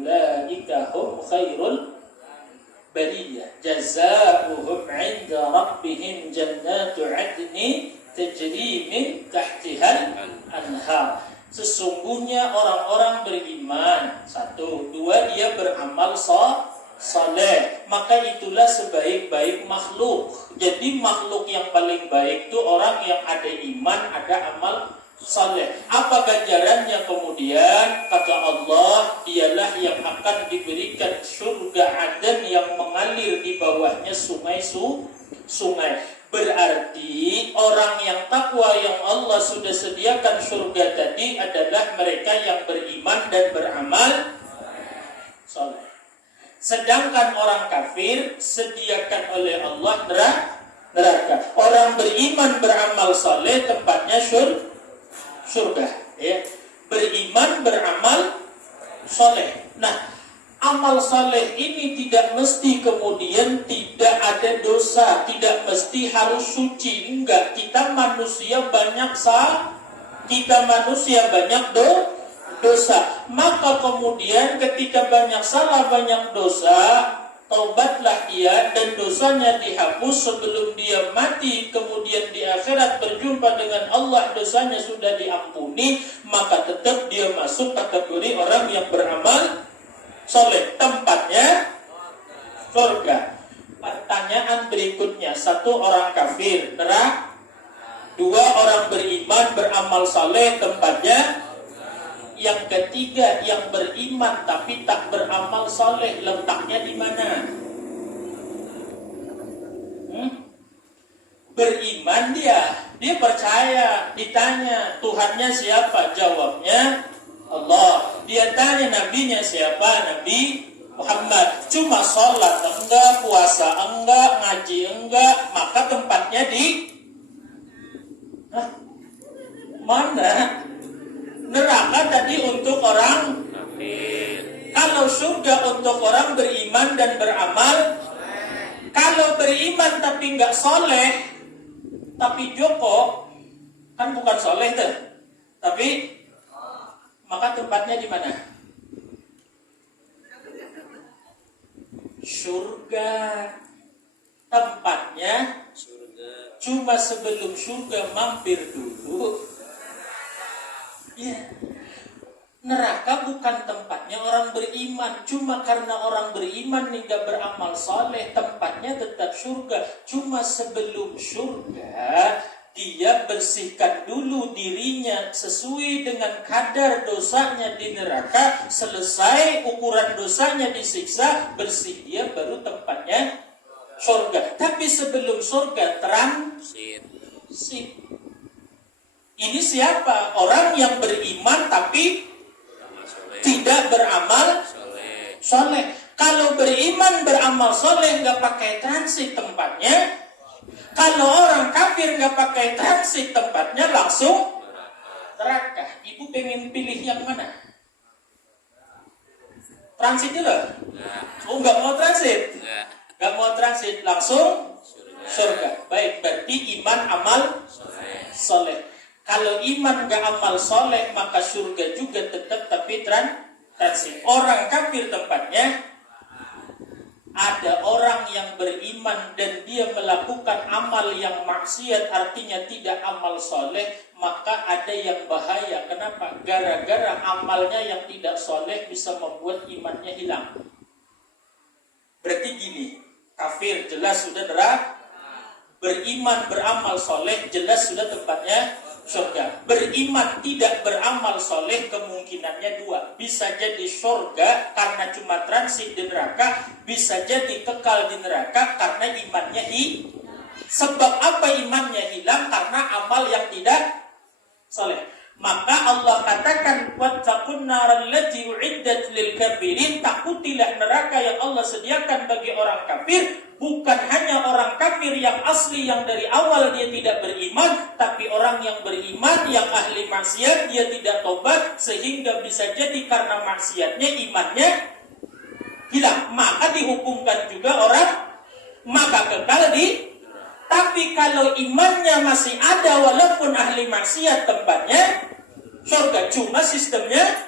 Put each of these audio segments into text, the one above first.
ulaika hum khairul bariyah jazaohum 'inda rabbihim jannatu 'adnin tajri min tahtihal anhar. Sesungguhnya orang-orang beriman, satu, dua, dia beramal saleh, maka itulah sebaik-baik makhluk. Jadi makhluk yang paling baik itu orang yang ada iman, ada amal saleh. Apa ganjarannya kemudian? Kata Allah, dialah yang akan diberikan surga Aden yang mengalir di bawahnya sungai. Berarti orang yang takwa yang Allah sudah sediakan surga tadi adalah mereka yang beriman dan beramal saleh. Sedangkan orang kafir sediakan oleh Allah neraka. Orang beriman beramal saleh tempatnya surga. Ya. Beriman beramal saleh. Nah, amal saleh ini tidak mesti kemudian tidak ada dosa, tidak mesti harus suci. Enggak, kita manusia banyak dosa. Maka kemudian ketika banyak salah, banyak dosa, taubatlah ia dan dosanya dihapus sebelum dia mati. Kemudian di akhirat berjumpa dengan Allah, dosanya sudah diampuni, maka tetap dia masuk kategori orang yang beramal soleh, tempatnya surga. Pertanyaan berikutnya, satu, orang kafir neraka, dua, orang beriman beramal soleh, tempatnya. Yang ketiga, yang beriman tapi tak beramal soleh, letaknya di mana? Beriman dia percaya, ditanya Tuhannya siapa, jawabnya Allah. Dia tanya nabinya siapa, Nabi Muhammad. Cuma sholat enggak, puasa enggak, ngaji enggak, maka tempatnya di mana? Neraka tadi untuk orang kafir. Kalau surga untuk orang beriman dan beramal. Kalau beriman tapi enggak soleh, tapi Joko kan bukan soleh tuh, tapi maka tempatnya di mana? Surga. Tempatnya surga. Cuma sebelum surga mampir dulu. Ya. Neraka bukan tempatnya orang beriman. Cuma karena orang beriman hingga beramal soleh, tempatnya tetap surga. Cuma sebelum surga dia bersihkan dulu dirinya sesuai dengan kadar dosanya di neraka. Selesai ukuran dosanya disiksa, bersih dia, baru tempatnya surga. Tapi sebelum surga transit. Ini siapa? Orang yang beriman tapi tidak beramal soleh. Kalau beriman beramal soleh nggak pakai transit tempatnya. Kalau orang kafir nggak pakai transit tempatnya, langsung neraka. Ibu pengen pilih yang mana? Transit itu loh? Oh, nggak mau transit? Nggak mau transit, langsung surga. Baik, berarti iman amal soleh. Kalau iman nggak amal soleh, maka surga juga tetap tapi transit. Orang kafir tempatnya. Ada orang yang beriman dan dia melakukan amal yang maksiat, artinya tidak amal soleh, maka ada yang bahaya. Kenapa? Gara-gara amalnya yang tidak soleh bisa membuat imannya hilang. Berarti gini, kafir jelas sudah neraka, beriman beramal soleh jelas sudah tempatnya surga. Beriman tidak beramal soleh kemungkinannya dua. Bisa jadi surga karena cuma transit di neraka, bisa jadi kekal di neraka karena imannya hilang. Sebab apa imannya hilang? Karena amal yang tidak soleh. Maka Allah katakan, wattaqun naral lati uiddat lil kafirin, takutilah neraka yang Allah sediakan bagi orang kafir. Bukan hanya orang kafir yang asli yang dari awal dia tidak beriman, tapi orang yang beriman yang ahli maksiat dia tidak tobat, sehingga bisa jadi karena maksiatnya imannya hilang, maka dihukumkan juga orang, maka kekal di. Tapi kalau imannya masih ada walaupun ahli maksiat, tempatnya surga. Cuma sistemnya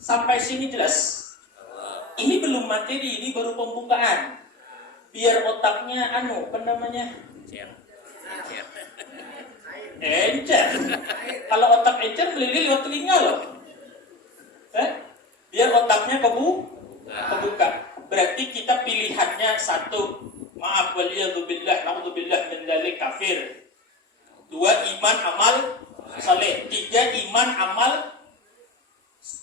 sampai sini jelas. Ini belum materi, ini baru pembukaan. Biar otaknya encer. Kalau otak encer melili lewat telinga loh. Biar otaknya kebuka. Berarti kita pilihannya satu, maaf waliyadzubillah, na'udzubillah min dzalik kafir. 2 iman amal saleh. 3 iman amal.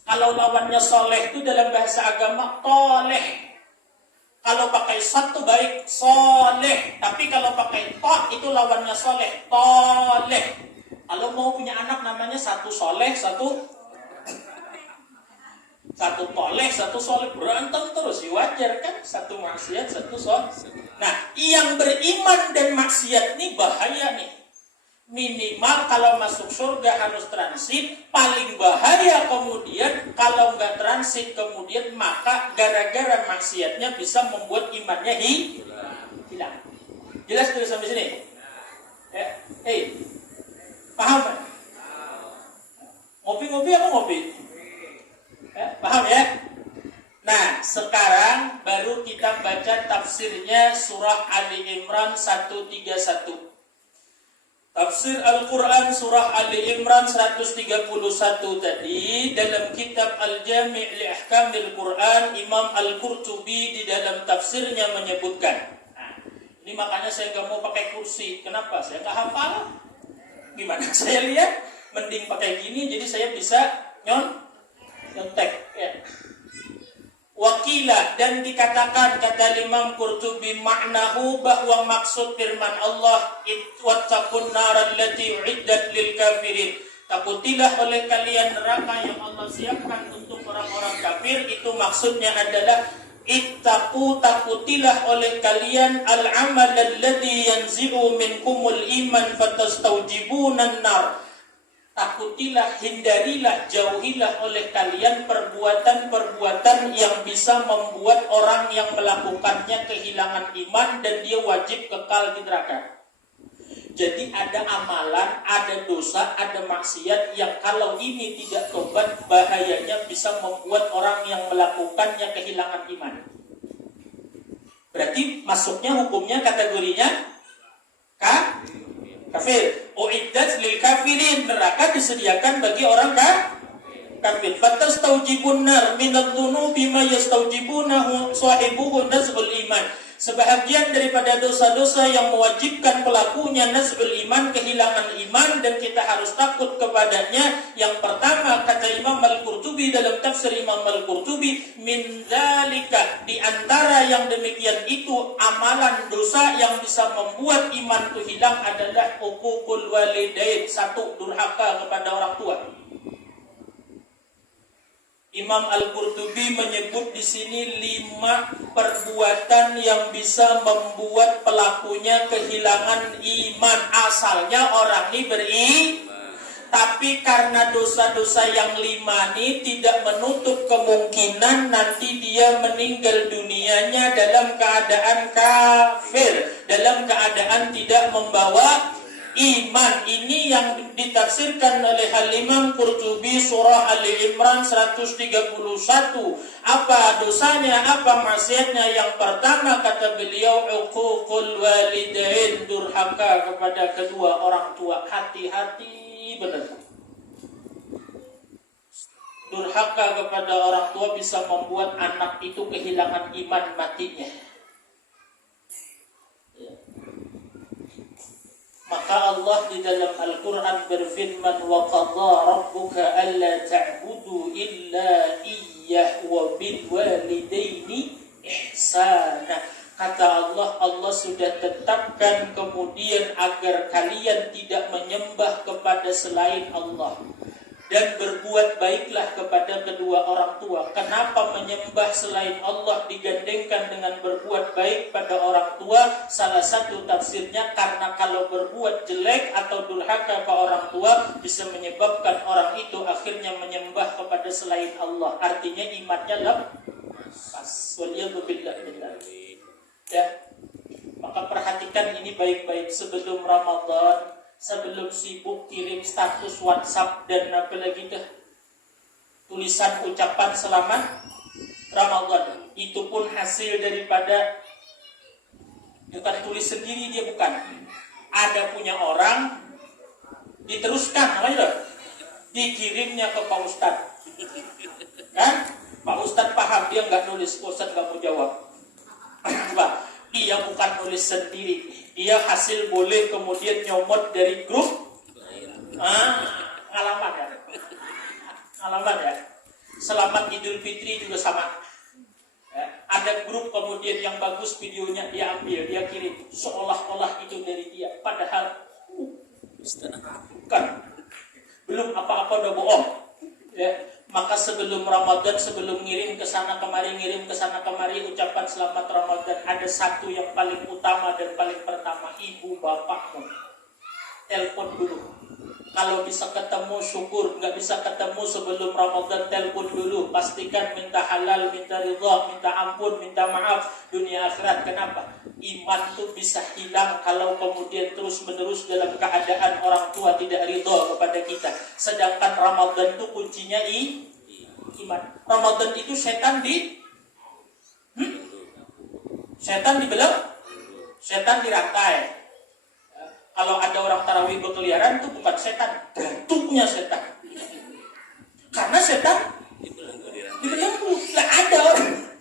Kalau lawannya soleh itu dalam bahasa agama toleh. Kalau pakai satu baik soleh, tapi kalau pakai to itu lawannya soleh, toleh. Kalau mau punya anak namanya satu soleh, satu toleh, satu soleh, berantem terus, ya wajar kan? Satu maksiat, satu soleh. Nah, yang beriman dan maksiat ini bahaya nih. Minimal kalau masuk surga harus transit. Paling bahaya kemudian kalau nggak transit kemudian, maka gara-gara maksiatnya bisa membuat imannya hilang. Jelas terus sampai sini? Paham? Ngopi-ngopi apa ngopi? Paham ya? Nah, sekarang baru kita baca tafsirnya surah Ali Imran 131. Tafsir Al-Quran surah Ali Imran 131 tadi dalam kitab Al-Jami' li Ahkamil Quran, Imam Al-Qurtubi di dalam tafsirnya menyebutkan. Nah, ini makanya saya nggak mau pakai kursi. Kenapa? Saya nggak hafal. Gimana? Saya lihat mending pakai gini, jadi saya bisa nyontek. Ya. Wakila, dan dikatakan kata Imam Qurtubi, maknahu bahwa maksud firman Allah, wattaqun naral lati uiddat lil kafirin, takutilah oleh kalian neraka yang Allah siapkan untuk orang-orang kafir. Itu maksudnya adalah takutilah oleh kalian al-amal alladhi yanzi'u minkumul iman fatastawjibunan nar. Takutilah, hindarilah, jauhilah oleh kalian perbuatan-perbuatan yang bisa membuat orang yang melakukannya kehilangan iman dan dia wajib kekal di neraka. Jadi ada amalan, ada dosa, ada maksiat yang kalau ini tidak tobat, bahayanya bisa membuat orang yang melakukannya kehilangan iman. Berarti masuknya hukumnya kategorinya kafir. Uiddat lil kafirin, neraka disediakan bagi orang kafir. Fatastawjibun nar minadh-dhunubi ma yastawjibunahu sahibuhu naz'ul iman. Sebahagian daripada dosa-dosa yang mewajibkan pelakunya naz'ul iman, kehilangan iman, dan kita harus takut kepadanya. Yang pertama kata Imam Al-Qurtubi dalam tafsir Imam Al-Qurtubi, min dzalika, di antara yang demikian itu amalan dosa yang bisa membuat iman itu hilang adalah uququl walidain, satu, durhaka kepada orang tua. Imam Al-Qurtubi menyebut di sini 5 perbuatan yang bisa membuat pelakunya kehilangan iman. Asalnya orang ini tapi karena dosa-dosa yang 5 ini tidak menutup kemungkinan nanti dia meninggal dunianya dalam keadaan kafir, dalam keadaan tidak membawa iman. Ini yang ditafsirkan oleh Al-Imam Qurtubi surah Ali Imran 131. Apa dosanya, apa maksiatnya? Yang pertama kata beliau, uququl walidain, durhaka kepada kedua orang tua. Hati-hati benar. Durhaka kepada orang tua bisa membuat anak itu kehilangan iman matinya. Maka Allah di dalam Al-Quran berfirman, wa qadha rabbuka alla ta'budu illa iyyah wa bil walidaini ihsana. Kata Allah, Allah sudah tetapkan kemudian agar kalian tidak menyembah kepada selain Allah dan berbuat baiklah kepada kedua orang tua. Kenapa menyembah selain Allah digandengkan dengan berbuat baik pada orang tua? Salah satu tafsirnya karena kalau berbuat jelek atau durhaka ke orang tua bisa menyebabkan orang itu akhirnya menyembah kepada selain Allah. Artinya imannya lepas. Waliyadzubillah. Ya. Maka perhatikan ini baik-baik sebelum Ramadan. Sebelum sibuk kirim status WhatsApp dan apalagi tulisan ucapan selamat Ramadan. Itu pun hasil daripada bukan tulis sendiri, dia bukan. Ada punya orang, diteruskan namanya, dikirimnya ke Pak Ustadz. Kan? Pak Ustadz paham, dia nggak nulis, Pak Ustadz nggak mau jawab. Kenapa? Dia bukan nulis sendiri, dia hasil boleh kemudian nyomot dari grup. Ngalaman ya. Ngalaman ya. Selamat Idul Fitri juga sama. Ya, ada grup kemudian yang bagus videonya dia ambil, dia kirim seolah-olah itu dari dia, padahal bukan. Belum apa-apa udah bohong. Ya, maka sebelum Ramadan, sebelum ngirim ke sana kemari, ucapan selamat Ramadan, ada satu yang paling utama dan paling pertama, ibu bapakmu. Telepon dulu. Kalau bisa ketemu syukur, nggak bisa ketemu sebelum Ramadan, telepon dulu. Pastikan minta halal, minta ridha, minta ampun, minta maaf dunia akhirat. Kenapa? Iman tuh bisa hilang kalau kemudian terus menerus dalam keadaan orang tua tidak ridha kepada kita. Sedangkan Ramadan tuh kuncinya iman. Ramadan itu setan setan dibelah, setan dirantai. Kalau ada orang tarawih berkeliaran itu bukan setan, datuknya setan. Karena setan dibelenggu. Nggak ada orang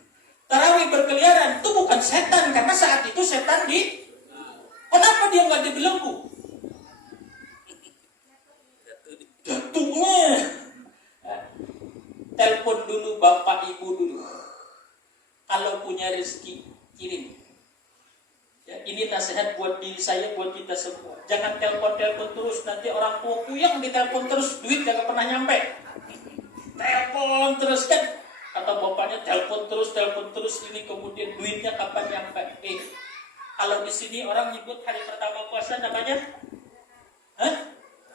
tarawih berkeliaran itu bukan setan, karena saat itu setan kenapa dia nggak dibelenggu? Datuknya. Telepon dulu bapak ibu dulu. Kalau punya rezeki kirim. Ya, ini nasihat buat diri saya, buat kita semua. Jangan telepon-telepon terus, nanti orang tua puyeng ditelepon terus, duit gak pernah nyampe. Telepon terus kan, kata bapaknya telepon terus, ini kemudian duitnya kapan nyampe? Kalau di sini orang nyebut hari pertama puasa namanya,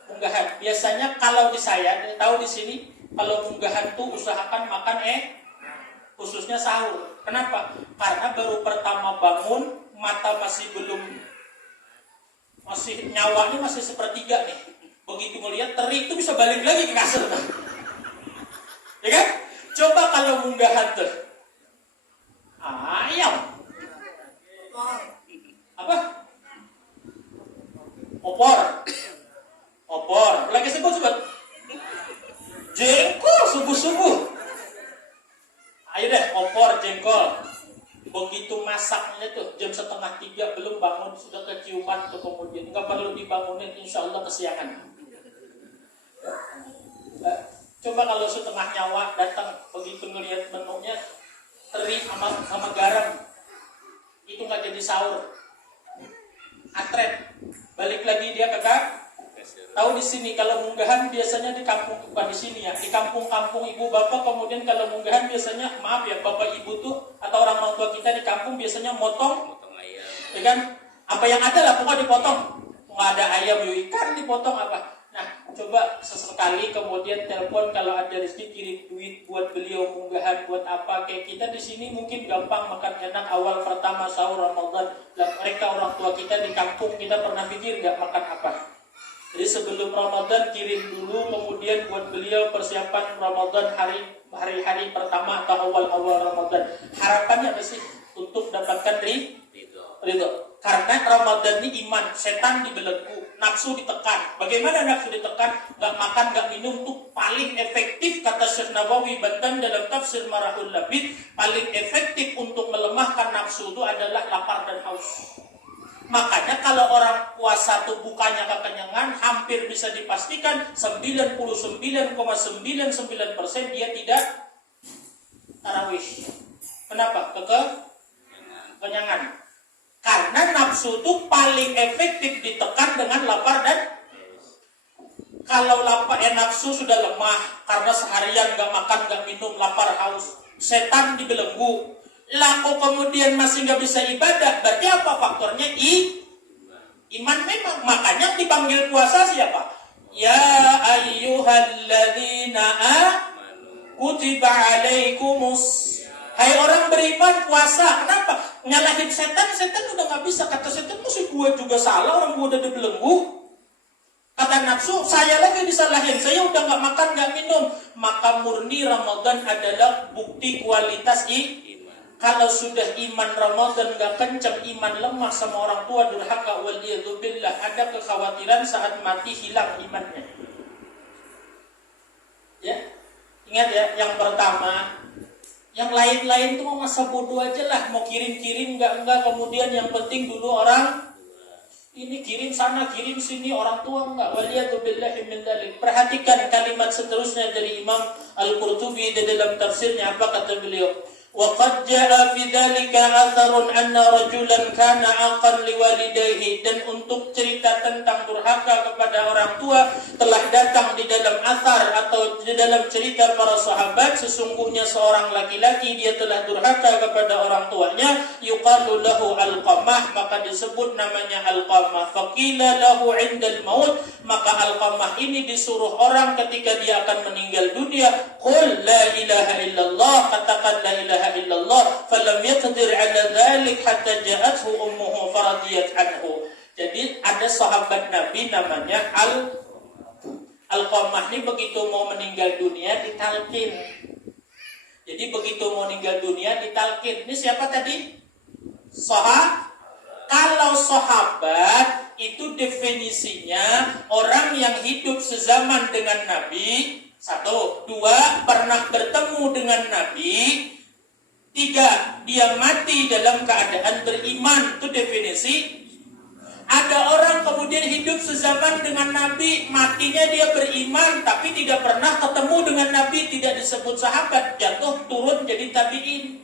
munggahan. Biasanya kalau di saya, tahu di sini, kalau munggahan tuh usahakan makan khususnya sahur. Kenapa? Karena baru pertama bangun, mata masih nyawanya masih sepertiga nih. Begitu melihat terik itu bisa balik lagi ke kasur. Ya kan? Coba kalau munggahan tuh ayam apa? Opor lagi sebut jengkol subuh-subuh. Ayo deh, opor jengkol. Begitu masaknya tuh jam 2:30 belum bangun sudah keciuman tuh, kemudian nggak perlu dibangunin, insya Allah kesiangan. Coba kalau setengah nyawa datang begitu ngelihat menunya teri sama garam, itu nggak jadi sahur. Atret balik lagi dia kakak. Tahu di sini kalau munggahan biasanya di kampung, bukan di sini ya, di kampung-kampung ibu bapak kemudian kalau munggahan biasanya, maaf ya bapak ibu tuh atau orang tua kita di kampung biasanya motong ayam, ya kan? Apa yang ada lah pokoknya dipotong. Nggak ada ayam, ikan dipotong apa? Nah coba sesekali kemudian telepon kalau ada rezeki, kirim duit buat beliau munggahan, buat apa. Kayak kita di sini mungkin gampang makan enak awal pertama sahur Ramadan. Dan mereka orang tua kita di kampung, kita pernah pikir nggak makan apa. Jadi sebelum Ramadan kirim dulu, kemudian buat beliau persiapan Ramadan hari-hari pertama atau awal-awal Ramadan. Harapannya apa sih? Untuk dapatkan ridho. Karena Ramadan ini iman, setan dibelenggu, nafsu ditekan. Bagaimana nafsu ditekan? Gak makan, gak minum tuh paling efektif, kata Syekh Nawawi Bantan dalam tafsir Marahul Labid, paling efektif untuk melemahkan nafsu itu adalah lapar dan haus. Makanya kalau orang puasa tuh bukannya kekenyangan, hampir bisa dipastikan 99,99% dia tidak tarawih. Kenapa? Kekenyangan. Karena nafsu tuh paling efektif ditekan dengan lapar dan kalau nafsu sudah lemah karena seharian gak makan, gak minum, lapar, haus, setan dibelenggu. Laku kemudian masih nggak bisa ibadah, berarti apa faktornya? Iman memang. Makanya dipanggil puasa siapa? Ya ayyuhalladzina kutiba alaikumus. Hai orang beriman puasa. Kenapa? Nyalahin setan udah nggak bisa. Kata setan mesti gue juga salah, orang gue udah dibelenggu. Kata nafsu, saya lagi disalahin, saya udah gak makan, gak minum. Maka murni Ramadan adalah bukti kualitas iman. Kalau sudah iman Ramadan gak kencang, iman lemah sama orang tua, durhaka, waliyadzubillah, ada kekhawatiran saat mati hilang imannya. Ya, ingat ya, yang pertama, yang lain-lain itu masa bodoh aja lah, mau kirim-kirim enggak, kemudian yang penting dulu orang ini kirim sana, kirim sini, orang tua enggak. Waliyadzubillahi min dzalik. Perhatikan kalimat seterusnya dari Imam Al-Qurtubi di dalam tafsirnya, apa kata beliau? وَقَدْ جَاءَ فِي ذَلِكَ أَثَرٌ أَنَّ رَجُلًا كَانَ عَاقًا لِوَالِدَيْهِ. Dan untuk cerita tentang durhaka kepada orang tua telah datang di dalam athar atau di dalam cerita para sahabat, sesungguhnya seorang laki-laki dia telah durhaka kepada orang tuanya, yuqalu lahu Alqamah, maka disebut namanya Alqamah. Faqila lahu 'indal maut, maka Alqamah ini disuruh orang ketika dia akan meninggal dunia, qul la ilaha illallah, katakan la ilaha illallah, falam yaqdir ala dzalik hatta ja'athu ummuhu faradiyat anhu. Jadi ada sahabat Nabi namanya Alqamah ini begitu mau meninggal dunia ditalkin. Jadi begitu mau meninggal dunia ditalkin. Ini siapa tadi? Kalau sahabat itu definisinya orang yang hidup sezaman dengan Nabi. 1, 2, pernah bertemu dengan Nabi. 3, dia mati dalam keadaan beriman. Itu definisi. Ada orang kemudian hidup sezaman dengan Nabi, matinya dia beriman, tapi tidak pernah ketemu dengan Nabi, tidak disebut sahabat, jatuh turun jadi tabi'in.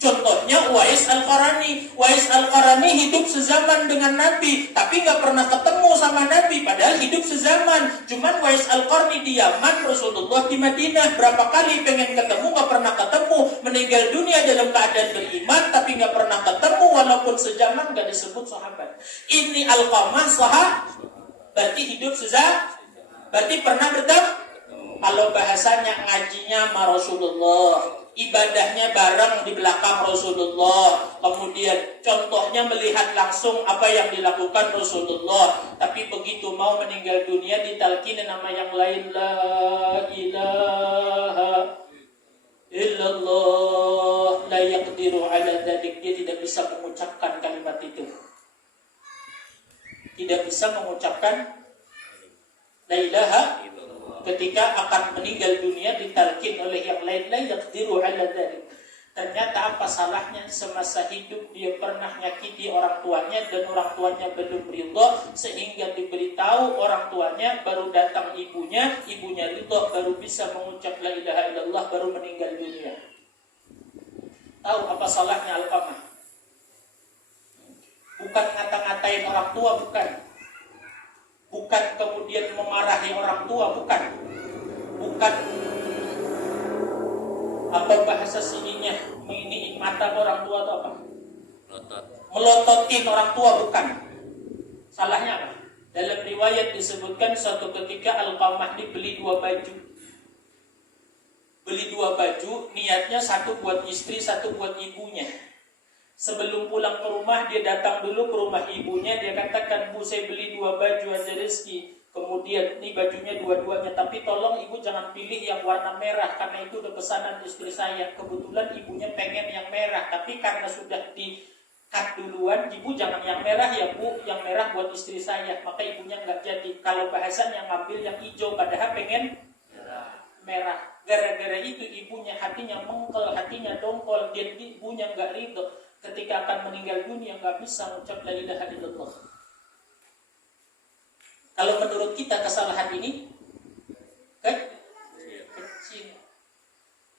Contohnya Uwais Al-Qarani. Uwais Al-Qarani hidup sezaman dengan Nabi, tapi gak pernah ketemu sama Nabi, padahal hidup sezaman. Cuman Uwais Al-Qarani di Yaman, Rasulullah di Madinah. Berapa kali pengen ketemu, gak pernah ketemu. Meninggal dunia dalam keadaan beriman, tapi gak pernah ketemu, walaupun sezaman gak disebut sahabat. Ini Alqamah sahabat, berarti hidup sezaman, berarti pernah bertemu. Kalau bahasanya ngajinya sama Rasulullah, ibadahnya bareng di belakang Rasulullah, kemudian contohnya melihat langsung apa yang dilakukan Rasulullah, tapi begitu mau meninggal dunia ditalkin nama yang lain, la ilaha illallah, la yaqdiru ala dzalik, dia tidak bisa mengucapkan kalimat itu, tidak bisa mengucapkan la ilaha ketika akan meninggal dunia ditalkin oleh yang lain, la yaqdiru ala dzalik. Ternyata apa salahnya semasa hidup dia pernah nyakiti orang tuanya dan orang tuanya belum ridha, sehingga diberitahu orang tuanya, baru datang ibunya ridha, baru bisa mengucap la ilaha illallah, baru meninggal dunia. Tahu apa salahnya Alqamah? Bukan ngata-ngatain orang tua, bukan kemudian memarahi orang tua, bukan apa bahasa sininya, menginiin mata orang tua atau apa? Melototin orang tua, bukan. Salahnya apa? Dalam riwayat disebutkan suatu ketika Alqamah dibeli 2 baju. Beli 2 baju, niatnya satu buat istri, satu buat ibunya. Sebelum pulang ke rumah, dia datang dulu ke rumah ibunya, dia katakan, "Bu, saya beli 2 baju aja rezeki. Kemudian, ini bajunya dua-duanya, tapi tolong ibu jangan pilih yang warna merah, karena itu udah pesanan istri saya." Kebetulan ibunya pengen yang merah, tapi karena sudah di-cut duluan, "Ibu jangan yang merah ya Bu, yang merah buat istri saya." Maka ibunya nggak jadi. Kalau bahasanya ngambil yang hijau, padahal pengen merah. Gara-gara itu ibunya hatinya mengkel, hatinya dongkol, dan ibunya nggak ridho. Ketika akan meninggal dunia nggak bisa mengucap la ilaha illallah. Kalau menurut kita kesalahan ini kecil.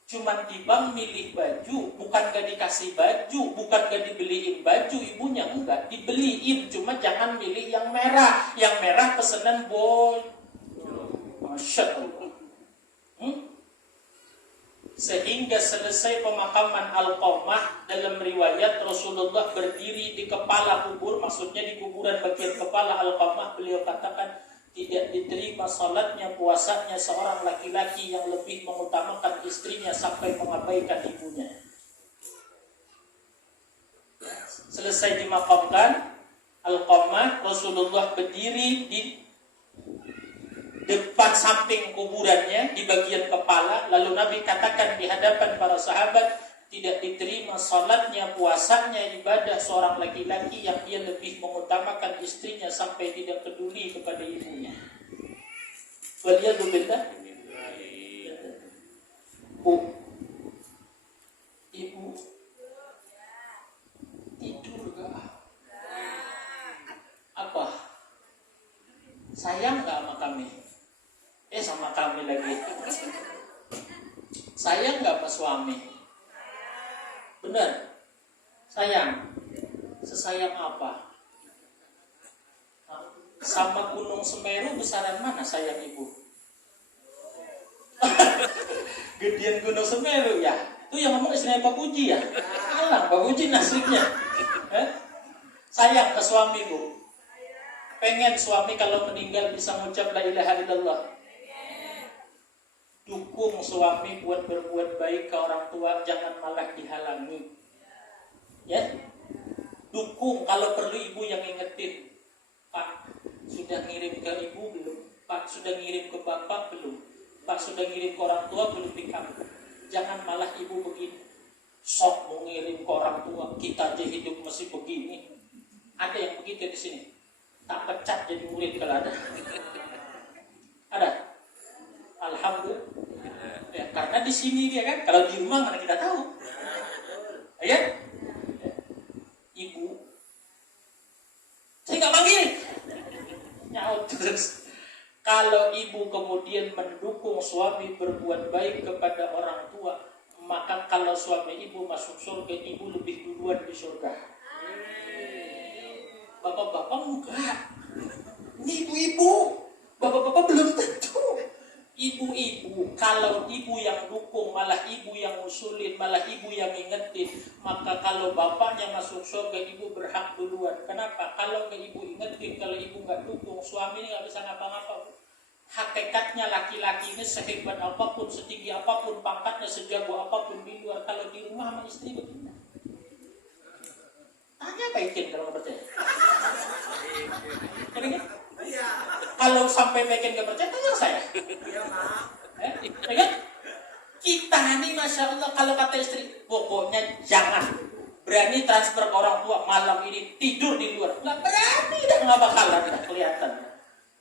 Cuman Dibang milih baju, bukan gak dikasih baju, bukan gak dibeliin baju ibunya, enggak, dibeliin, cuma jangan milih yang merah. Yang merah pesanan boy. Masya Allah. Sehingga selesai pemakaman Alqamah, dalam riwayat Rasulullah berdiri di kepala kubur, maksudnya di kuburan bagian kepala Alqamah, beliau katakan tidak diterima salatnya, puasanya seorang laki-laki yang lebih mengutamakan istrinya sampai mengabaikan ibunya. Selesai dimakamkan Alqamah, Rasulullah berdiri di depan samping kuburannya di bagian kepala. Lalu Nabi katakan di hadapan para sahabat, tidak diterima salatnya, puasanya, ibadah seorang laki-laki yang dia lebih mengutamakan istrinya sampai tidak peduli kepada ibunya. Waliyadzubillah. Bu, ibu tidur gak? Apa? Sayang gak sama kami? Sama kami lagi. Sayang gak sama suami? Benar? Sayang? Sesayang apa? Sama Gunung Semeru besaran mana sayang ibu? Gedean Gunung Semeru ya? Itu yang ngomong istrinya Pak Puji ya? Alah, Pak Puji nasibnya. Sayang ke suami bu? Pengen suami kalau meninggal bisa mengucap la ilaha illallah. Dukung suami buat berbuat baik ke orang tua, jangan malah dihalangi. Ya, dukung kalau perlu ibu yang ingetin. Pak, sudah ngirim ke ibu belum? Pak, sudah ngirim ke bapak belum? Pak, sudah ngirim ke orang tua belum pick up? Jangan malah ibu begini. Sok mau ngirim ke orang tua, kita aja hidup masih begini. Ada yang begitu di sini? Tak pecat jadi murid kalau ada. Ada? Alhamdulillah. Ya, karena di sini dia kan, kalau di rumah mana kita tahu. Ya? Ibu, saya nggak manggil. Nyaut terus. Kalau ibu kemudian mendukung suami berbuat baik kepada orang tua, maka kalau suami ibu masuk surga, ibu lebih duluan di surga. Bapak-bapak enggak. Ini ibu-ibu. Bapak-bapak belum tentu. Ibu-ibu, kalau ibu yang dukung, malah ibu yang usulin, malah ibu yang ingetin, maka kalau bapaknya masuk surga, ibu berhak duluan. Kenapa? Kalau ke ibu ingetin, kalau ibu nggak dukung, suami ini nggak bisa ngapa-ngapa. Hakikatnya laki-laki ini sehebat apapun, setinggi apapun, pangkatnya sejago apapun di luar, kalau di rumah sama istri begini. Tanya Pak Ikin kalau nggak percaya. Kalau sampai Mekin gak percaya, tanya saya. Ya, kita ini Masya Allah, kalau kata istri, pokoknya jangan berani transfer ke orang tua malam ini tidur di luar. Gak berani, gak bakalan, gak kelihatan.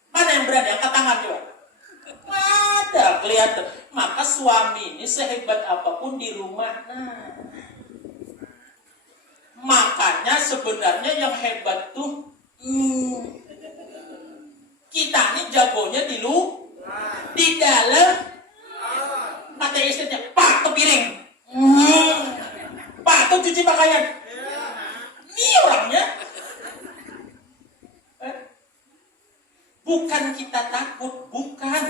Mana yang berani? Angkat tangan coba. Ada, kelihatan. Maka suami ini sehebat apapun di rumah, makanya sebenarnya yang hebat tuh kita ini jagonya di dalam. Kata istrinya, Pak tuh piring, Pak tuh cuci pakaian. Ini orangnya. Bukan kita takut, bukan.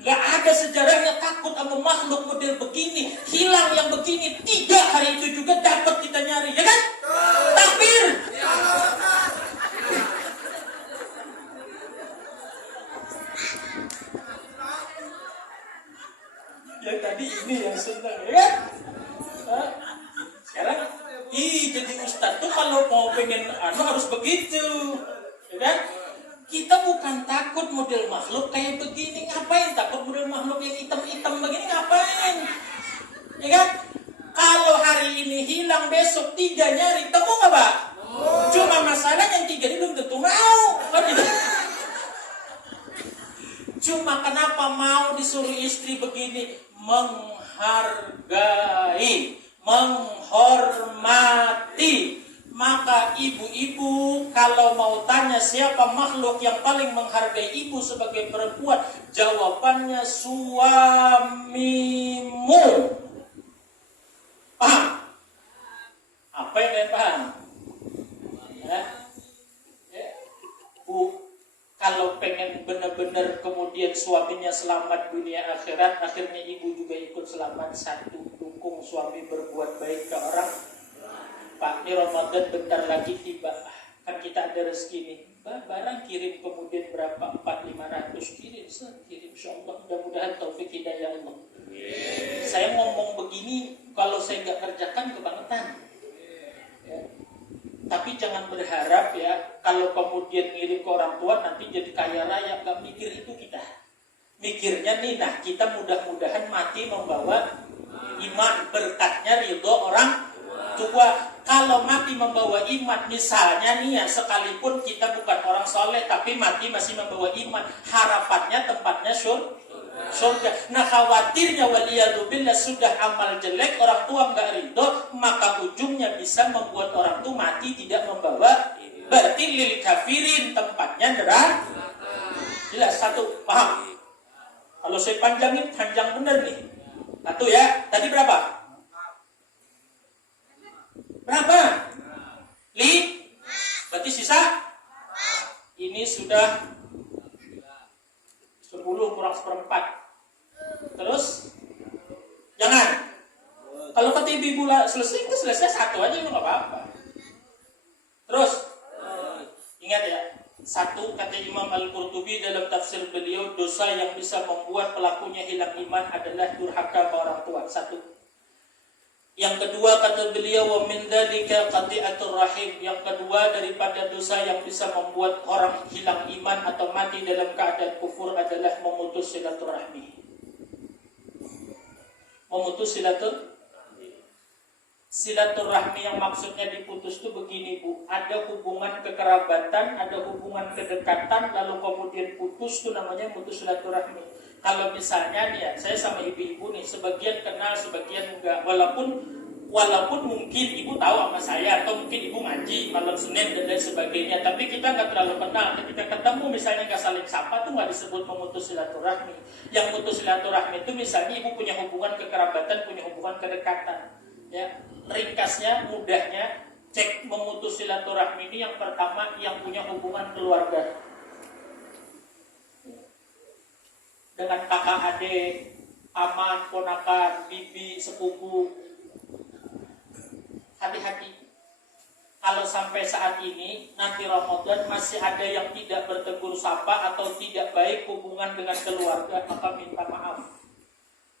Gak ada sejarahnya takut sama makhluk model begini. Hilang yang begini 3 hari itu juga dapat kita nyari, ya kan? Takbir. Yang tadi ini yang senang, ya kan? Sekarang, jadi ustaz tuh kalau mau pengen harus begitu, ya kan? Kita bukan takut model makhluk kayak begini. Ngapain takut model makhluk yang hitam-hitam begini? Ngapain? Ya kan? Kalau hari ini hilang, besok 3 nyari, temu nggak Pak? Cuma masalah yang 3 ini belum tentu mau. Cuma kenapa mau disuruh istri begini? Menghargai, menghormati. Maka ibu-ibu kalau mau tanya siapa makhluk yang paling menghargai ibu sebagai perempuan, jawabannya suamimu. Paham? Apa yang kalian paham? Ya? Bu, kalau pengen benar-benar kemudian suaminya selamat dunia akhirat, akhirnya ibu juga ikut selamat. 1, dukung suami berbuat baik ke orang. Pak, ini Ramadan bentar lagi tiba. Kan kita ada rezeki nih. Barang kirim kemudian berapa? 400-500 kirim. Insyaallah mudah-mudahan taufik hidayah Allah. Saya ngomong begini, kalau saya nggak kerjakan kebangetan. Ya. Tapi jangan berharap ya, kalau kemudian ngirim ke orang tua nanti jadi kaya raya. Gak mikir itu kita. Mikirnya nih, nah kita mudah-mudahan mati membawa iman, berkatnya ridho orang tua. Kalau mati membawa iman, misalnya nih ya, sekalipun kita bukan orang soleh tapi mati masih membawa iman, harapannya tempatnya surga. Nah khawatirnya waliyadzubillah sudah amal jelek, orang tua nggak ridho, maka ujungnya bisa membuat orang tua mati tidak membawa. Berarti lil kafirin tempatnya neraka. Jelas satu, paham? Kalau saya panjangin panjang bener nih. Satu ya, tadi berapa? Berapa? Berarti sisa? Ini sudah 10 kurang seperempat. Terus? Jangan. Kalau kata ibu selesai satu aja nggak apa-apa. Terus? Ingat ya, satu kata Imam Al-Qurtubi dalam tafsir beliau, dosa yang bisa membuat pelakunya hilang iman adalah durhaka ke orang tua. Satu. Yang kedua kata beliau, wa min dzalika qati'atur rahim. Yang kedua daripada dosa yang bisa membuat orang hilang iman atau mati dalam keadaan kufur adalah memutus silaturahmi. Memutus silaturahmi yang maksudnya diputus itu begini Bu, ada hubungan kekerabatan, ada hubungan kedekatan, lalu kemudian putus itu namanya putus silaturahmi. Kalau misalnya nih ya, saya sama ibu-ibu nih, sebagian kenal, sebagian enggak, walaupun mungkin ibu tahu sama saya, atau mungkin ibu ngaji malam Senin dan lain sebagainya, tapi kita nggak terlalu kenal. Ketika ketemu misalnya nggak saling sapa tuh nggak disebut memutus silaturahmi. Yang putus silaturahmi itu misalnya ibu punya hubungan kekerabatan, punya hubungan kedekatan. Ya, ringkasnya, mudahnya, cek memutus silaturahmi ini yang pertama yang punya hubungan keluarga. Dengan kakak adik, aman, ponakan, bibi, sepupu. Hati-hati. Kalau sampai saat ini, nanti Ramadan masih ada yang tidak bertegur sapa atau tidak baik hubungan dengan keluarga, maka minta maaf.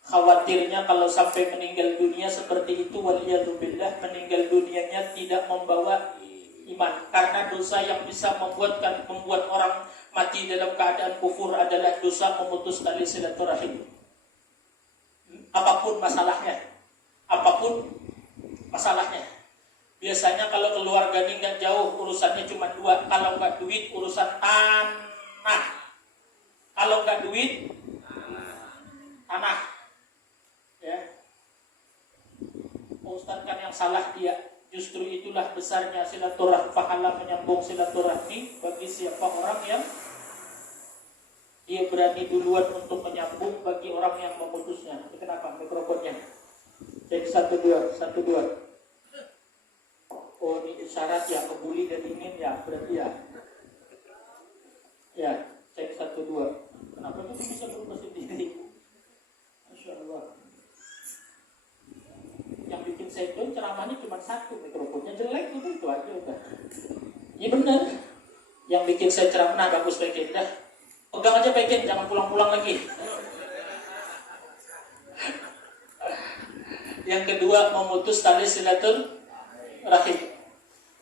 Khawatirnya kalau sampai meninggal dunia seperti itu, waliyadzubillah, meninggal dunianya tidak membawa iman. Karena dosa yang bisa membuat orang mati dalam keadaan kufur adalah dosa memutus tali silaturahim. Apapun masalahnya. Biasanya kalau keluarga ini nggak jauh, urusannya cuma dua. Kalau nggak duit, urusan tanah. Kalau nggak duit, tanah. Ya. Ustaz kan yang salah dia. Justru itulah besarnya silaturahmi, pahala menyambung silaturahmi bagi siapa orang yang dia berani duluan untuk menyambung bagi orang yang memutusnya. Ini kenapa mikrofonnya? Cek 1 2. Oh ini isyarat ya, kebuli dan ingin ya, berarti ya. Ya, cek 1 2. Kenapa itu bisa berubah sendiri? Masya Allah. Yang bikin saya itu ceramahnya cuma satu, mikrofonnya jelek itu aja udah. Iya benar. Yang bikin saya ceramah bagus baik dah. Pegang aja pegang, jangan pulang-pulang lagi. Yang kedua, memutus tali silaturahim.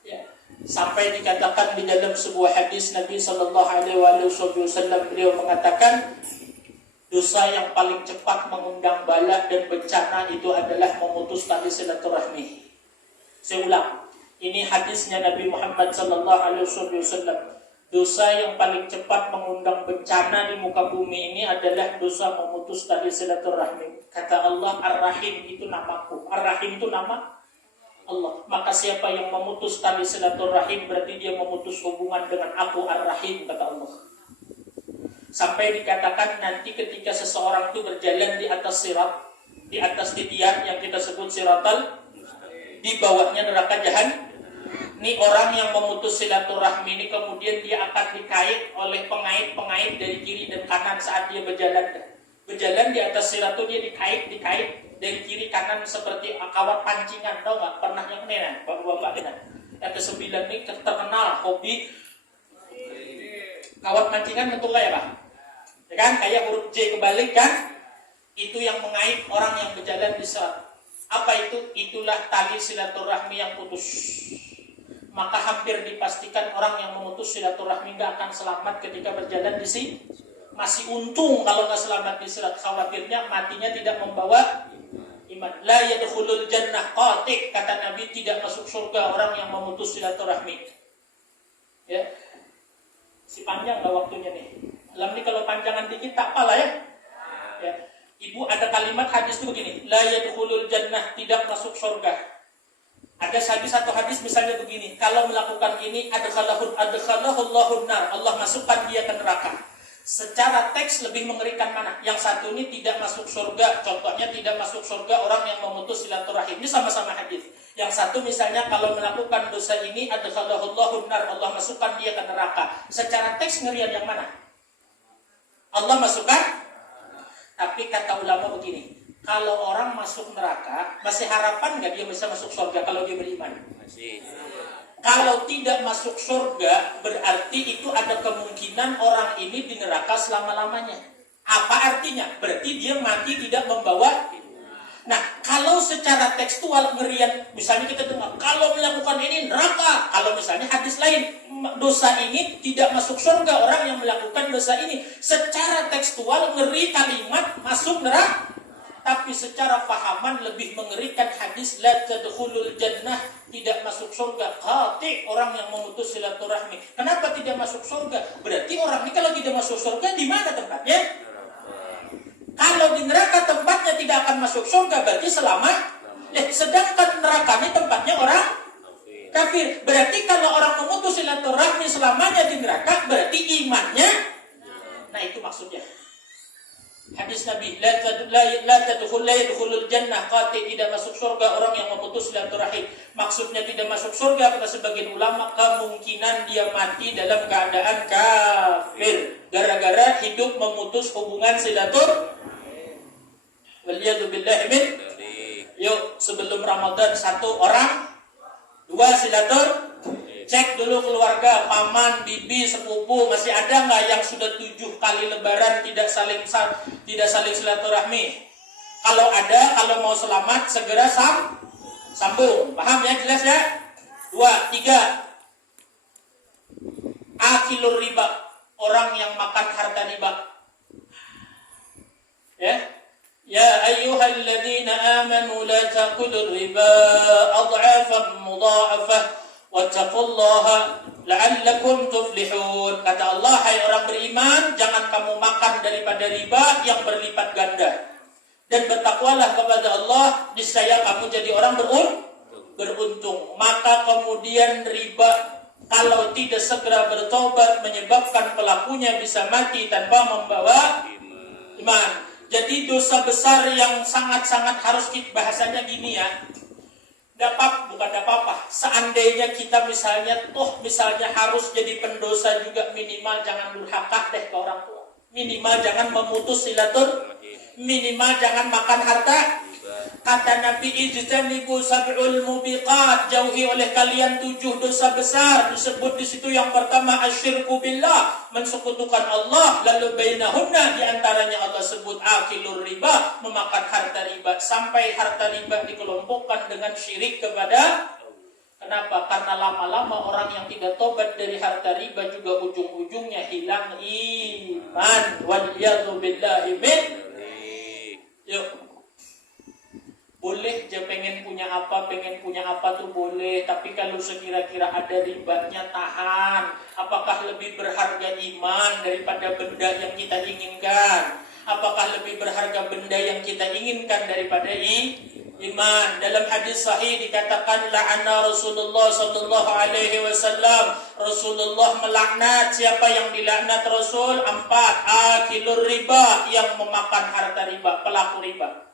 Ya. Sampai dikatakan di dalam sebuah hadis Nabi Sallallahu Alaihi Wasallam, beliau mengatakan dosa yang paling cepat mengundang bala dan bencana itu adalah memutus tali silaturahmi. Saya ulang, ini hadisnya Nabi Muhammad Sallallahu Alaihi Wasallam. Dosa yang paling cepat mengundang bencana di muka bumi ini adalah dosa memutus tali silaturahmi. Kata Allah, Ar-Rahim itu namaku. Ar-Rahim itu nama Allah. Maka siapa yang memutus tali silaturahim berarti dia memutus hubungan dengan aku, Ar-Rahim, kata Allah. Sampai dikatakan nanti ketika seseorang itu berjalan di atas sirat, di atas titian yang kita sebut siratal, di bawahnya neraka jahanam. Ini orang yang memutus silaturahmi ini kemudian dia akan dikait oleh pengait-pengait dari kiri dan kanan saat dia berjalan. Berjalan di atas sirat itu dia dikait dari kiri kanan seperti kawat pancingan, tau nggak? Pernah yang ini, bapak-bapak ini. Ada 9 ini terkenal hobi kawat pancingan bentuk kayak apa? Ya kan, kayak huruf J kebalik kan? Itu yang mengait orang yang berjalan di sirat. Apa itu? Itulah tali silaturahmi yang putus. maka hampir dipastikan orang yang memutus silaturahmi nggak akan selamat ketika berjalan di sini. Masih untung kalau nggak selamat di silat, khawatirnya matinya tidak membawa iman. La yadkhulul jannah qati', kata Nabi, tidak masuk surga orang yang memutus silaturahmi. Ya. Si panjang nggak waktunya nih. Dalam ini kalau panjangan dikit tak apalah ya. Ya. Ibu ada kalimat hadis itu begini, la yadkhulul jannah, tidak masuk surga. Ada satu hadis misalnya begini, kalau melakukan ini adkhalahu Allahun nar, Allah masukkan dia ke neraka. Secara teks lebih mengerikan mana? Yang satu ini tidak masuk surga, contohnya tidak masuk surga orang yang memutus silaturahim. Ini sama-sama hadis. Yang satu misalnya kalau melakukan dosa ini adkhalahu Allahun nar, Allah masukkan dia ke neraka. Secara teks ngerian yang mana? Allah masukkan. Tapi kata ulama begini, kalau orang masuk neraka, masih harapan nggak dia bisa masuk surga kalau dia beriman? Masih. Kalau tidak masuk surga, berarti itu ada kemungkinan orang ini di neraka selama-lamanya. Apa artinya? Berarti dia mati tidak membawa. Nah, kalau secara tekstual ngerian, misalnya kita dengar, kalau melakukan ini neraka. Kalau misalnya hadis lain, dosa ini tidak masuk surga orang yang melakukan dosa ini. Secara tekstual ngeri kalimat masuk neraka. Tapi secara pahaman lebih mengerikan hadis la tadkhulul jannah, tidak masuk surga qati', orang yang memutus silaturahmi. Kenapa tidak masuk surga? Berarti orang ini kalau tidak masuk surga di mana tempatnya? Kalau di neraka tempatnya tidak akan masuk surga, berarti selamat. Sedangkan neraka ini tempatnya orang kafir. Berarti kalau orang memutus silaturahmi selamanya di neraka, berarti imannya. Nah itu maksudnya. Hadis Nabi, la yadkhulul jannah qati', tidak masuk surga orang yang memutus silaturahim. Maksudnya tidak masuk surga kata sebagian ulama, kemungkinan dia mati dalam keadaan kafir gara-gara hidup memutus hubungan silaturahim. Waliyadu billahi min. Yuk sebelum Ramadan 1 orang, 2 silaturahim. Cek dulu keluarga, paman, bibi, sepupu, masih ada nggak yang sudah 7 kali lebaran tidak saling silaturahmi? Kalau ada, kalau mau selamat segera sambung. Paham ya, jelas ya? 2, 3. Akilur riba, orang yang makan harta riba. Ya. Ya ayyuhalladzina amanu la taqulur riba ad'afan mudha'afah wattaqullaha la'allakum tuflihun. Kata Allah, hai orang beriman, jangan kamu makan daripada riba yang berlipat ganda. Dan bertakwalah kepada Allah, niscaya kamu jadi orang beruntung. Maka kemudian riba kalau tidak segera bertobat menyebabkan pelakunya bisa mati tanpa membawa iman. Jadi dosa besar yang sangat-sangat harus kita bahasanya gini ya. Bukan apa-apa. Seandainya kita misalnya harus jadi pendosa juga, minimal jangan durhaka deh ke orang tua. Minimal jangan memutus minimal jangan makan harta. Kata Nabi, ijtanibu sab'ul mubiqat, jauhi oleh kalian 7 dosa besar. Disebut di situ yang pertama asyirku billah, mensekutukan Allah. Lalu bainahunna, di antaranya Allah sebut akilur riba, memakan harta riba. Sampai harta riba dikelompokkan dengan syirik kepada. Kenapa? Karena lama-lama orang yang tidak tobat dari harta riba juga ujung-ujungnya hilang iman. Waliyadu billahi min. Yuk. Boleh aja pengen punya apa tuh boleh, tapi kalau sekira-kira ada ribanya tahan. Apakah lebih berharga iman daripada benda yang kita inginkan? Apakah lebih berharga benda yang kita inginkan daripada iman? Dalam hadis sahih dikatakan la'ana Rasulullah sallallahu alaihi wasallam. Rasulullah melaknat. Siapa yang dilaknat Rasul? 4. Akilur riba, yang memakan harta riba, pelaku riba.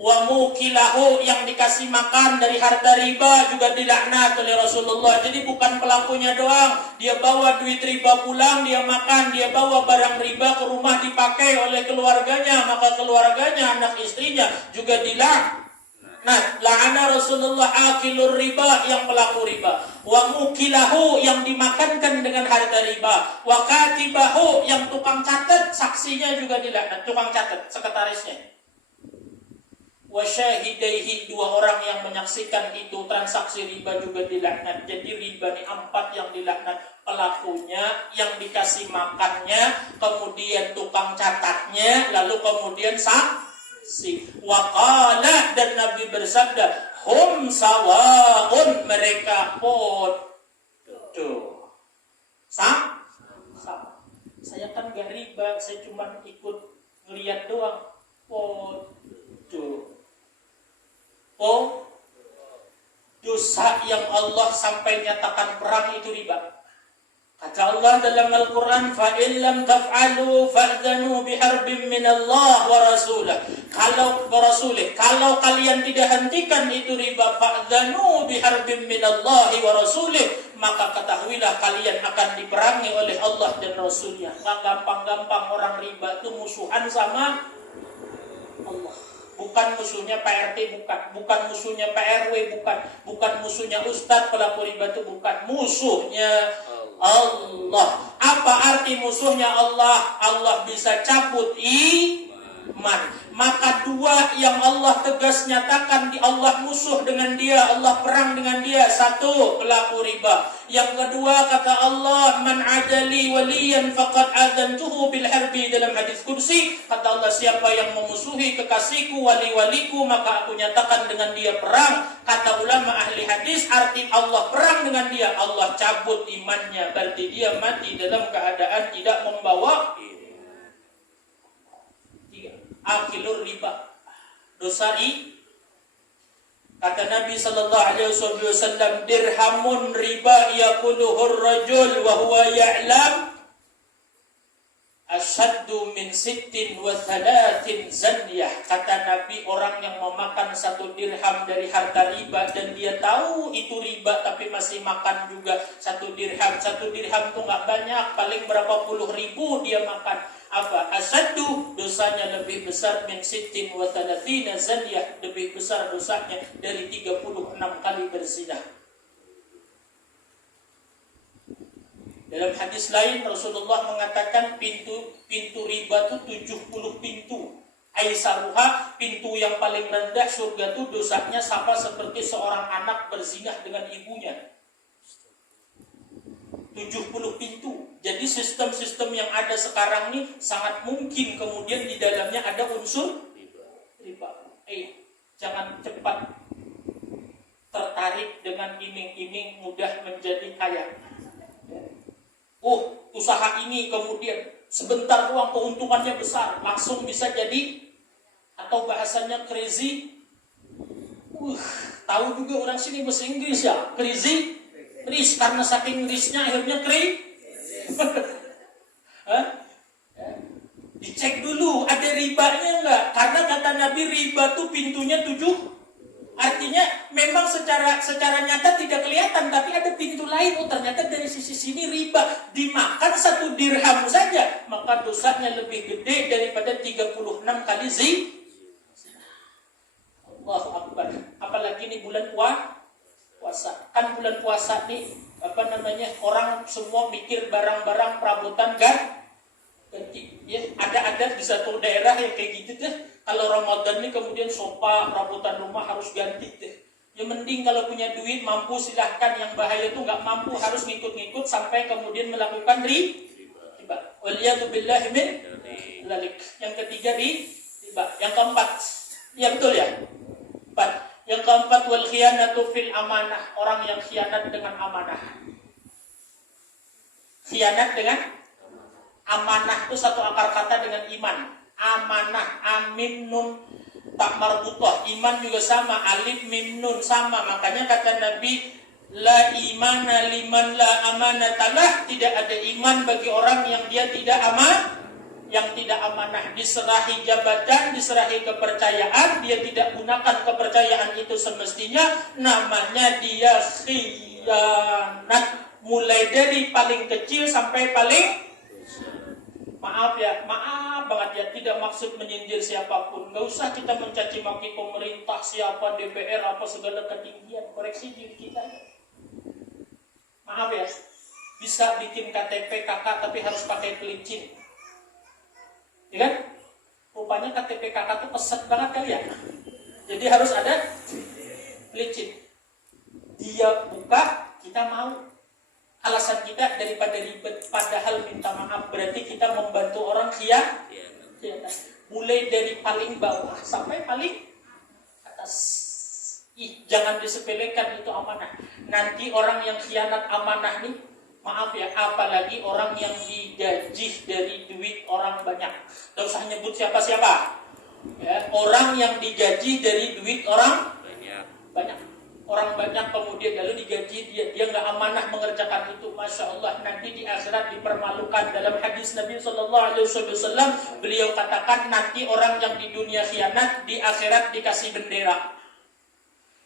Wa mukilahu, yang dikasih makan dari harta riba juga dilaknat oleh Rasulullah. Jadi bukan pelakunya doang, dia bawa duit riba pulang, dia makan, dia bawa barang riba ke rumah dipakai oleh keluarganya, maka keluarganya, anak istrinya juga dilaknat. Nah, la'ana Rasulullah akilur riba, yang pelaku riba. Wa mukilahu, yang dimakankan dengan harta riba. Wa katibahu, yang tukang catat, saksinya juga dilaknat. Tukang catat, sekretarisnya. wa syahidaihi, 2 orang yang menyaksikan itu transaksi riba juga dilaknat. Jadi riba ini 4 yang dilaknat, pelakunya, yang dikasih makannya, kemudian tukang catatnya, lalu kemudian saksi. Wa qala, dan Nabi bersabda, hum sawaun, mereka podo. Sama. Saya kan gak riba, saya cuma ikut ngeliat doang. Podo. Dosa yang Allah sampai nyatakan perang itu riba. Kata Allah dalam Al-Quran, فَإِنْ لَمْ تَفْعَلُوا فَأْذَنُوا بِحَرْبٍ مِّنَ اللَّهِ وَرَسُولِهِ. Kalau kalian tidak hentikan itu riba, فَأْذَنُوا بِحَرْبٍ مِّنَ اللَّهِ وَرَسُولِهِ, maka ketahuilah kalian akan diperangi oleh Allah dan Rasulnya. Nggak gampang-gampang orang riba itu musuhan sama Allah. Bukan musuhnya Pak RT, bukan musuhnya Pak RW, bukan musuhnya Ustadz pelaku riba itu, bukan musuhnya Allah. Apa arti musuhnya Allah? Allah bisa cabut iman. Maka 2 yang Allah tegas nyatakan, Allah musuh dengan dia, Allah perang dengan dia. 1, pelaku riba. Yang kedua, kata Allah, man adali waliyan faqad adantuhu bil harbi, dalam hadis kursi. Kata Allah, siapa yang memusuhi kekasihku, wali-waliku, maka aku nyatakan dengan dia perang. Kata ulama ahli hadis, arti Allah perang dengan dia, Allah cabut imannya, berarti dia mati dalam keadaan tidak membawa akilur riba, dosa riba. Kata Nabi sallallahu alaihi wasallam, dirhamun riba yaquluhur rajul wa huwa ya'lam asyaddu min 36 zanyah. Kata Nabi, orang yang memakan 1 dirham dari harta riba dan dia tahu itu riba tapi masih makan juga 1 dirham. 1 dirham itu nggak banyak, paling berapa puluh ribu dia makan. Apa? Asyaddu, dosanya lebih besar min 36 zanyah, lebih besar dosanya dari 36 kali berzina. Dalam hadis lain Rasulullah mengatakan pintu riba itu 70 pintu. Aisaruha, pintu yang paling rendah surga itu dosanya sama seperti seorang anak berzina dengan ibunya. 70 pintu. Jadi sistem-sistem yang ada sekarang ini sangat mungkin kemudian di dalamnya ada unsur riba. Jangan cepat tertarik dengan iming-iming mudah menjadi kaya. Usaha ini kemudian sebentar doang keuntungannya besar, langsung bisa jadi, atau bahasanya crazy. Tahu juga orang sini bahasa Inggris ya, crazy. Risk, karena saking risknya akhirnya dicek dulu ada ribanya enggak, karena kata Nabi riba tuh pintunya 7. Artinya memang secara nyata tidak kelihatan, tapi ada pintu lain. Ternyata dari sisi sini riba, dimakan 1 dirham saja maka dosanya lebih gede daripada 36 kali zina. Allahu Akbar. Apalagi ini bulan puasa. Kan bulan puasa nih, orang semua mikir barang-barang perabotan ganti. Ya, ada di satu daerah yang kayak gitu deh. Kalau Ramadan nih kemudian sofa, perabotan rumah harus ganti deh. Ya mending kalau punya duit mampu silahkan, yang bahaya itu nggak mampu harus ngikut-ngikut sampai kemudian melakukan riba. Waliyadu billahi min dzalik. Yang ketiga riba. Yang keempat, ya betul ya. 4. Yang keempat, wal khiyanatu fil amanah, orang yang khianat dengan amanah. Khianat dengan amanah itu satu akar kata dengan iman. Amanah, amin nun tak marbutah. Iman juga sama, alif mim nun sama. Makanya kata Nabi, la imana liman la amanatalah, tidak ada iman bagi orang yang dia tidak amanah. Diserahi jabatan, diserahi kepercayaan, dia tidak gunakan kepercayaan itu semestinya, namanya dia khianat. Mulai dari paling kecil sampai paling, maaf banget ya, tidak maksud menyindir siapapun. Gak usah kita mencaci maki pemerintah, siapa, DPR, apa segala ketinggian. Koreksi diri kita. Maaf ya, bisa bikin KTP kakak tapi harus pakai pelicin. Ya kan? Rupanya KTP kakak tuh pesat banget kali ya. Jadi harus ada pelicin. Dia buka, kita mau. Alasan kita daripada ribet, padahal minta maaf berarti kita membantu orang khianat. Mulai dari paling bawah sampai paling atas. Jangan disepelekan, itu amanah. Nanti orang yang khianat amanah nih, maaf ya, apalagi orang yang digaji dari duit orang banyak. Tidak usah nyebut siapa-siapa. Ya, orang yang digaji dari duit orang banyak. Orang banyak kemudian lalu digaji, dia nggak amanah mengerjakan itu. Masya Allah, nanti di akhirat dipermalukan. Dalam hadis Nabi SAW, beliau katakan nanti orang yang di dunia khianat, di akhirat dikasih bendera.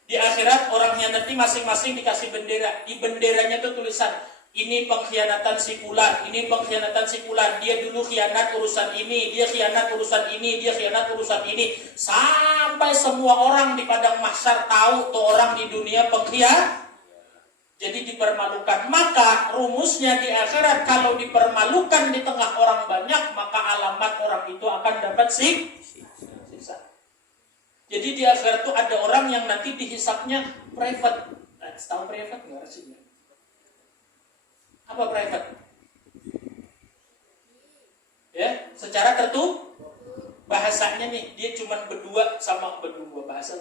Di akhirat orangnya nanti masing-masing dikasih bendera. Di benderanya itu tulisan, ini pengkhianatan si fulan, ini pengkhianatan si fulan. Dia dulu khianat urusan ini, dia khianat urusan ini, dia khianat urusan ini. Sampai semua orang di padang mahsyar tahu tuh orang di dunia pengkhianat. Jadi dipermalukan. Maka rumusnya di akhirat, kalau dipermalukan di tengah orang banyak, maka alamat orang itu akan dapat siksa. Jadi di akhirat itu ada orang yang nanti dihisapnya private. Tahu private nggak artinya? Apa private? Ya, secara tertutup. Bahasanya nih, dia cuma berdua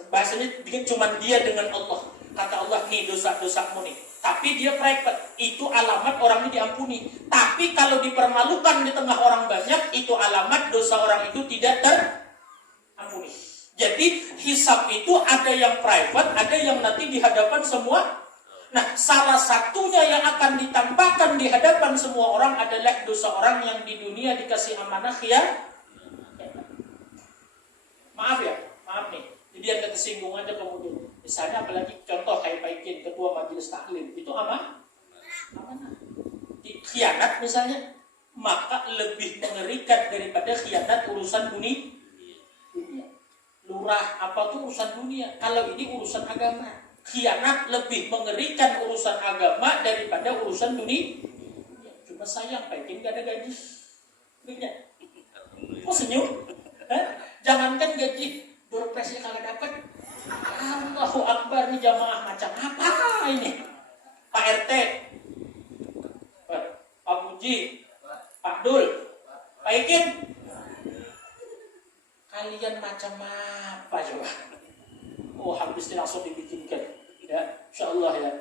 bahasanya dia cuma dia dengan Allah. Kata Allah, nih dosa-dosamu nih. Tapi dia private, itu alamat orang ini diampuni. Tapi kalau dipermalukan di tengah orang banyak, itu alamat dosa orang itu tidak terampuni. Jadi hisab itu ada yang private, ada yang nanti di hadapan semua. Nah, salah satunya yang akan ditampakkan di hadapan semua orang adalah dosa orang yang di dunia dikasih amanah khianat. Maaf nih. Jadi ada tersinggung aja kemudian. Misalnya apalagi contoh kayak Pak Ikin, ketua majelis taklim, itu amanah. Khianat misalnya, maka lebih mengerikan daripada khianat urusan dunia. Lurah apa tuh urusan dunia. Kalau ini urusan agama. Khianat lebih mengerikan urusan agama daripada urusan dunia. Cuma sayang Pak Ikin gak ada gaji. Kok senyum? Jangankan gaji, doorpressnya kagak dapat. Allahu Akbar, nih jamaah macam apa ini? Pak RT, Pak Puji, Pak Dul, Pak Ikin, kalian macam apa coba? Oh, habis ini langsung dibikinkan. Ya, insya Allah ya.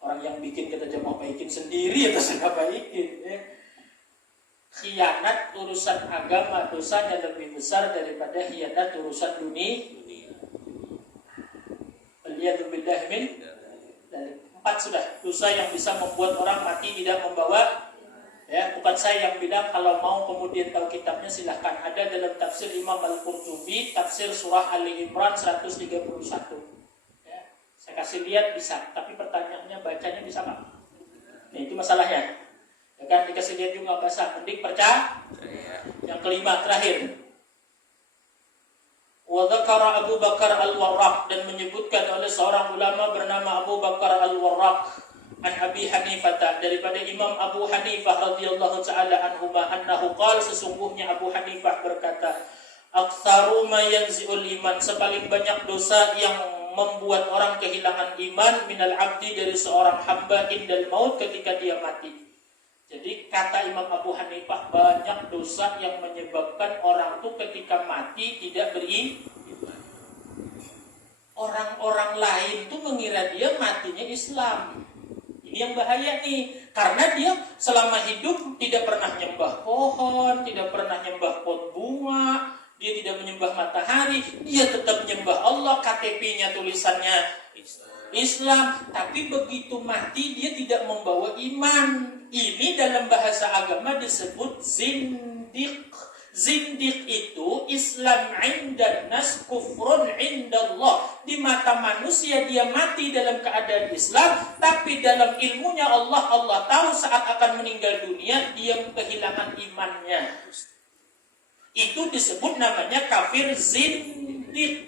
Orang yang bikin kata jamaah Pak Ikin sendiri atau sama Pak Ikin. Ya. Khianat urusan agama dosanya lebih besar daripada khianat urusan dunia. Waliyadzubillah min dari 4 sudah dosa yang bisa membuat orang mati tidak membawa. Ya, bukan saya yang bilang. Kalau mau kemudian tahu kitabnya silahkan. Ada dalam tafsir Imam Al-Qurtubi, tafsir surah Ali Imran 131. Ya, saya kasih lihat bisa, tapi pertanyaannya bacanya bisa nggak? Nah, itu masalahnya. Ya kan, dikasih lihat juga bahasa pendik percaya. Yang kelima terakhir, wa dzakara Abu Bakar Al-Warraq, dan menyebutkan oleh seorang ulama bernama Abu Bakar Al-Warraq an Abi Hanifah, daripada Imam Abu Hanifah radhiyallahu taala anhu, annahu qala, sesungguhnya Abu Hanifah berkata, aktsaru ma yanzi'ul iman, sepaling banyak dosa yang membuat orang kehilangan iman, minal abdi, dari seorang hamba, indal maut, ketika dia mati. Jadi kata Imam Abu Hanifah, banyak dosa yang menyebabkan orang itu ketika mati tidak beriman. Orang-orang lain tuh mengira dia matinya Islam. Ini yang bahaya nih, karena dia selama hidup tidak pernah nyembah pohon, tidak pernah nyembah pot bunga, dia tidak menyembah matahari, dia tetap menyembah Allah, KTP-nya tulisannya Islam, tapi begitu mati dia tidak membawa iman. Ini dalam bahasa agama disebut zindiq. Zindiq itu Islam indan nas, kufrun indallah. Di mata manusia dia mati dalam keadaan Islam, tapi dalam ilmunya Allah tahu saat akan meninggal dunia dia kehilangan imannya. Itu disebut namanya kafir zindiq.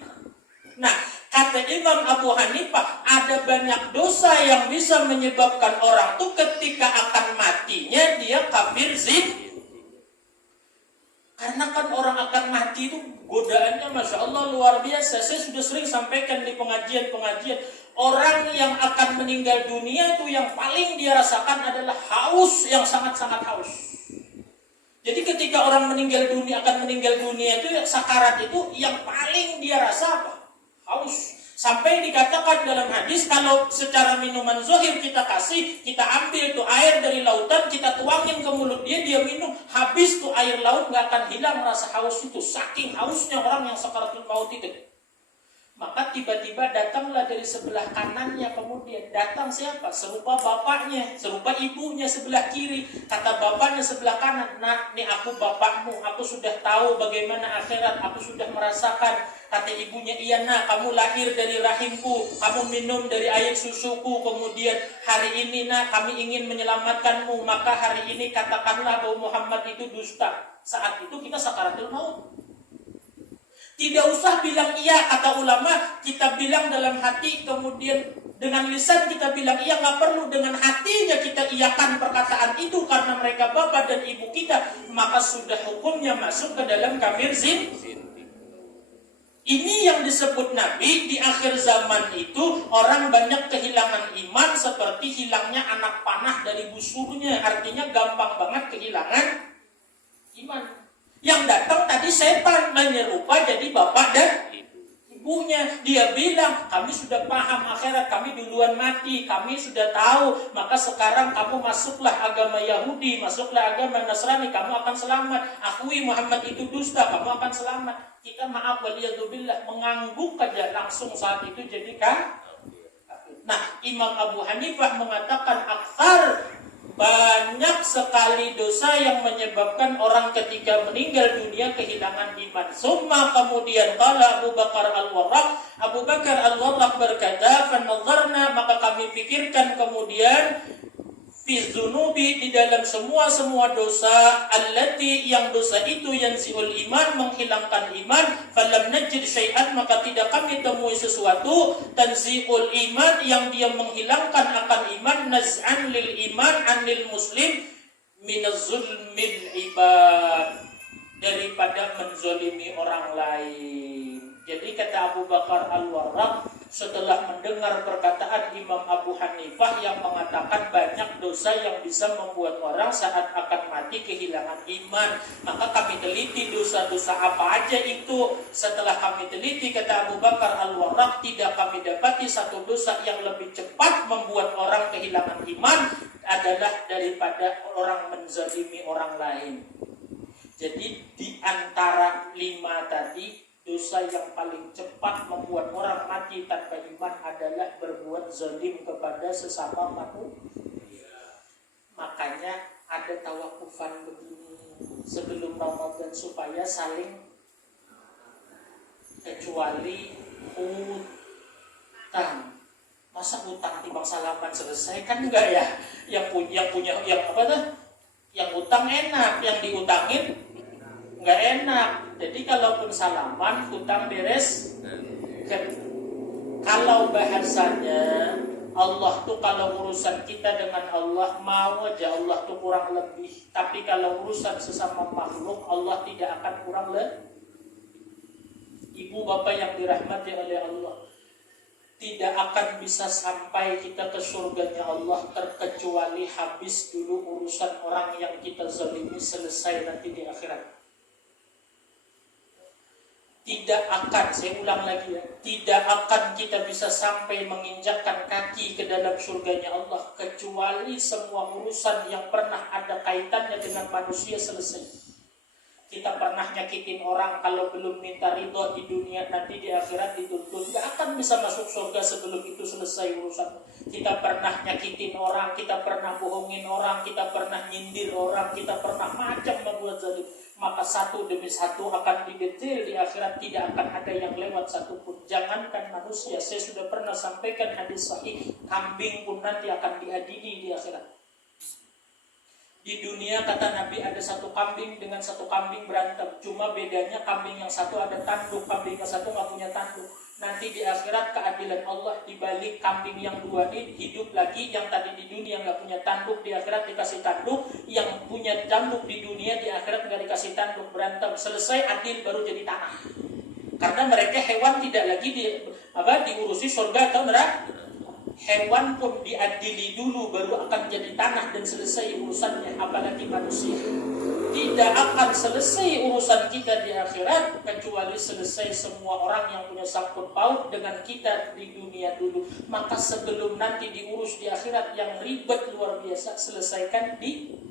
Nah, kata Imam Abu Hanifah, ada banyak dosa yang bisa menyebabkan orang itu ketika akan matinya dia kafir zindiq. Karena kan orang akan mati itu godaannya Masya Allah luar biasa. Saya sudah sering sampaikan di pengajian-pengajian. Orang yang akan meninggal dunia itu yang paling dia rasakan adalah haus, yang sangat-sangat haus. Jadi ketika orang akan meninggal dunia itu, sakarat itu yang paling dia rasa apa? Haus. Sampai dikatakan dalam hadis, kalau secara minuman zahir kita kasih, kita ambil tuh air dari lautan, kita tuangin ke mulut dia, dia minum, habis tuh air laut gak akan hilang rasa haus itu. Saking hausnya orang yang sakaratul maut itu. Maka tiba-tiba datanglah dari sebelah kanannya, kemudian datang siapa? Serupa bapaknya, serupa ibunya sebelah kiri. Kata bapaknya sebelah kanan, "Nak, nih aku bapakmu, aku sudah tahu bagaimana akhirat, aku sudah merasakan." Kata ibunya, "Iya nak, kamu lahir dari rahimku, kamu minum dari air susuku, kemudian hari ini nak kami ingin menyelamatkanmu, maka hari ini katakanlah bahwa Muhammad itu dusta." Saat itu kita sakaratul maut. Tidak usah bilang iya, kata ulama, kita bilang dalam hati, kemudian dengan lisan kita bilang iya, nggak perlu. Dengan hatinya kita iyakan perkataan itu karena mereka bapak dan ibu kita, maka sudah hukumnya masuk ke dalam kafir zin. Ini yang disebut Nabi, di akhir zaman itu orang banyak kehilangan iman seperti hilangnya anak panah dari busurnya. Artinya gampang banget kehilangan iman. Yang datang tadi setan menyerupa jadi bapak dan ibunya. Dia bilang, "Kami sudah paham akhirat, kami duluan mati, kami sudah tahu, maka sekarang kamu masuklah agama Yahudi, masuklah agama Nasrani, kamu akan selamat. Akui Muhammad itu dusta, kamu akan selamat." Kita maaf waliyadzubillah, mengangguk aja langsung saat itu jadi kan. Nah, Imam Abu Hanifah mengatakan aktsar, banyak sekali dosa yang menyebabkan orang ketika meninggal dunia kehilangan iman. Summa kemudian qala Abu Bakar Al-Warraq berkata, "Fanadharna," maka kami pikirkan kemudian, fi dzunubi, di dalam semua dosa, allati, yang dosa itu yanzi'ul iman, menghilangkan iman, falam najid syai'an, maka tidak kami temui sesuatu, tanzi'ul iman, yang dia menghilangkan akan iman, naz'an lil iman anil muslim minaz zulmil ibad, daripada menzolimi orang lain. Jadi kata Abu Bakar Al-Warraq, setelah mendengar perkataan Imam Abu Hanifah yang mengatakan banyak dosa yang bisa membuat orang saat akan mati kehilangan iman, maka kami teliti dosa-dosa apa aja itu. Setelah kami teliti, kata Abu Bakar Al-Warraq, tidak kami dapati satu dosa yang lebih cepat membuat orang kehilangan iman adalah daripada orang menzalimi orang lain. Jadi di antara 5 tadi, dosa yang paling cepat membuat orang mati tanpa iman adalah berbuat zalim kepada sesama manusia. Makanya ada tawakufan begini sebelum Ramadan supaya saling, kecuali utang. Masa utang timbang salaman selesai, kan enggak ya? Yang punya yang utang enak, yang diutangin enggak enak. Jadi kalaupun salaman, hutang beres. Kalau bahasanya Allah tuh, kalau urusan kita dengan Allah mau aja Allah tuh kurang lebih. Tapi kalau urusan sesama makhluk, Allah tidak akan kurang lebih. Ibu bapak yang dirahmati oleh Allah, tidak akan bisa sampai kita ke surganya Allah terkecuali habis dulu urusan orang yang kita zalimi selesai nanti di akhirat. Tidak akan, saya ulang lagi ya, tidak akan kita bisa sampai menginjakkan kaki ke dalam surganya Allah kecuali semua urusan yang pernah ada kaitannya dengan manusia selesai. Kita pernah nyakitin orang, kalau belum minta ridho di dunia, nanti di akhirat dituntut, gak akan bisa masuk surga sebelum itu selesai urusan. Kita pernah nyakitin orang, kita pernah bohongin orang, kita pernah nyindir orang, kita pernah macam membuat zalim, maka satu demi satu akan didetil di akhirat, tidak akan ada yang lewat satupun. Jangankan manusia, saya sudah pernah sampaikan hadis sahih, kambing pun nanti akan diadili di akhirat. Di dunia kata Nabi ada satu kambing dengan satu kambing berantem, cuma bedanya kambing yang satu ada tanduk, kambing yang satu nggak punya tanduk. nanti di akhirat keadilan Allah dibalik kambing yang dua ini hidup lagi, yang tadi di dunia nggak punya tanduk di akhirat dikasih tanduk, yang punya tanduk di dunia di akhirat nggak dikasih tanduk, berantem selesai adil baru jadi tanah. Karena mereka hewan tidak lagi diurusi surga atau neraka. Hewan pun diadili dulu baru akan jadi tanah dan selesai urusannya, apalagi manusia. Tidak akan selesai urusan kita di akhirat kecuali selesai semua orang yang punya sangkut paut dengan kita di dunia dulu. Maka sebelum nanti diurus di akhirat yang ribet luar biasa, selesaikan di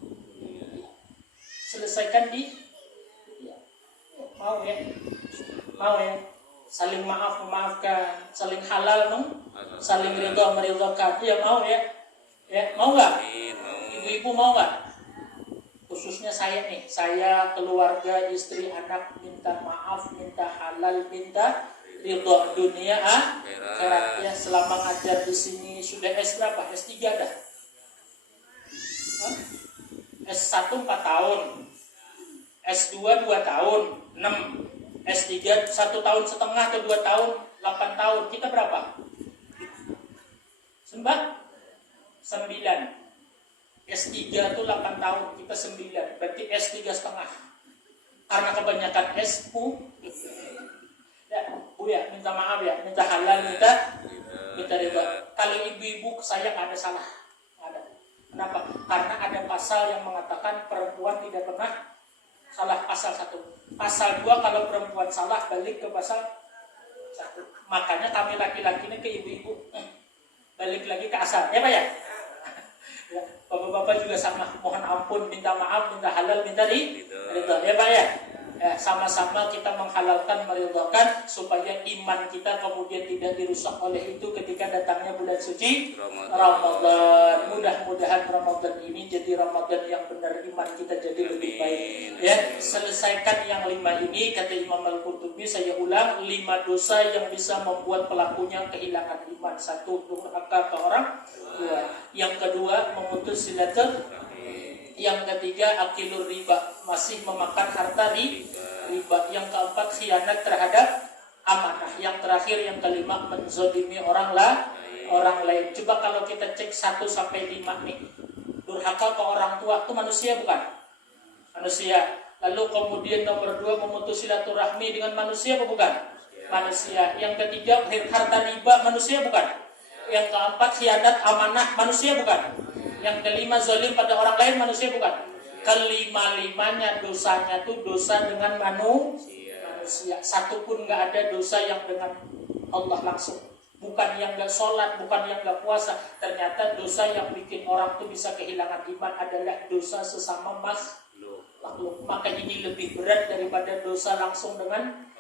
mau ya saling maaf memaafkan, saling halal saling ridha meridhakan. Ya mau ya mau nggak? Ibu-ibu mau nggak? Khususnya saya nih, saya keluarga, istri, anak minta maaf, minta halal, minta ridha dunia akhirat. Ya selama ngajar di sini sudah S berapa? S3 dah. S1 4 tahun, S2 2 tahun 6, S3 1 tahun setengah atau 2 tahun 8 tahun. Kita berapa? 9. S3 itu 8 tahun, kita 9. Berarti S3 setengah. Karena kebanyakan S, ya, Bu ya, minta maaf ya, minta halal, minta ridha. Kalau ibu-ibu saya nggak ada salah. Ada. Kenapa? Karena ada pasal yang mengatakan perempuan tidak pernah salah, pasal 1. Pasal 2 kalau perempuan salah balik ke pasal 1. Makanya kami laki-laki ini ke ibu-ibu balik lagi ke asal. Ya Pak ya? Ya, bapak-bapak juga sama, mohon ampun, minta maaf, minta halal, minta ridha. Ya Pak ya? Ya, sama-sama kita menghalalkan, meridhakan supaya iman kita kemudian tidak dirusak oleh itu ketika datangnya bulan suci Ramadan. Mudah-mudahan Ramadan ini jadi Ramadan yang benar, iman kita jadi lebih baik. Ya, selesaikan yang 5 ini, kata Imam Al-Qurtubi, saya ulang, 5 dosa yang bisa membuat pelakunya kehilangan iman. 1, durhaka ke orang tua. Yang kedua, memutus silaturahmi. Yang ketiga, akilur riba, masih memakan harta riba. Yang keempat, khianat terhadap amanah. Yang terakhir, yang kelima, menzolimi orang lain. Coba kalau kita cek 1 sampai 5 nih. Durhaka ke orang tua itu manusia bukan? Manusia. Lalu kemudian nomor 2, memutus silaturahmi dengan manusia apa bukan? Manusia. Yang ketiga, harta riba, manusia bukan? Yang keempat, khianat amanah, manusia bukan? Yang kelima, zalim pada orang lain, manusia bukan? Kelima-limanya dosanya tuh dosa dengan manusia. Satu pun gak ada dosa yang dengan Allah langsung. Bukan yang gak sholat, bukan yang gak puasa. Ternyata dosa yang bikin orang tuh bisa kehilangan iman adalah dosa sesama makhluk. Maka ini lebih berat daripada dosa langsung dengan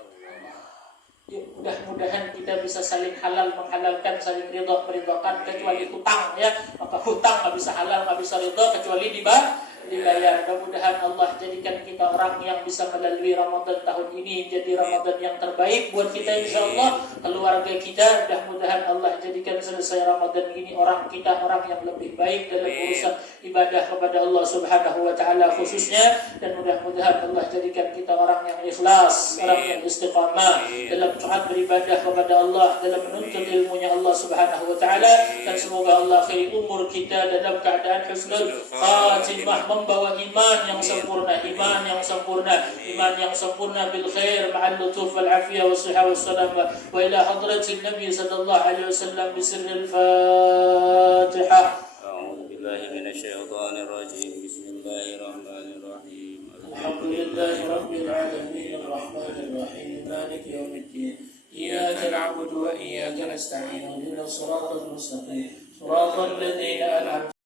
ya, mudah-mudahan kita bisa saling halal menghalalkan, saling ridha meridhakan, kecuali hutang ya. Maka hutang nggak bisa halal, nggak bisa ridha kecuali dibayar. Mudah-mudahan Allah jadikan kita orang yang bisa melalui Ramadan tahun ini jadi Ramadan yang terbaik buat kita insyaallah, keluarga kita. Mudah-mudahan Allah jadikan selesai Ramadan ini orang yang lebih baik dalam urusan ibadah kepada Allah Subhanahu wa taala khususnya, dan mudah-mudahan Allah jadikan kita orang yang ikhlas, orang yang istiqamah dalam taat beribadah kepada Allah, dalam menuntut ilmunya Allah Subhanahu wa taala, dan semoga Allah akhiri umur kita dalam keadaan husnul khatimah, membawa iman yang sempurna, iman yang sempurna bil khair ma'al lutuf wal afiyah was sihah was salam wa ila hadratin nabi sallallahu alaihi wasallam bi sirril Fatihah. A'udzu billahi minasy syaithanir rajim. Bismillahirrahmanirrahim. Alhamdulillahi rabbil alamin arrahmanir rahim maliki yaumiddin. Iyyaka na'budu wa iyyaka nasta'in. Ihdinas siratal mustaqim. Shiratal ladzina an'amta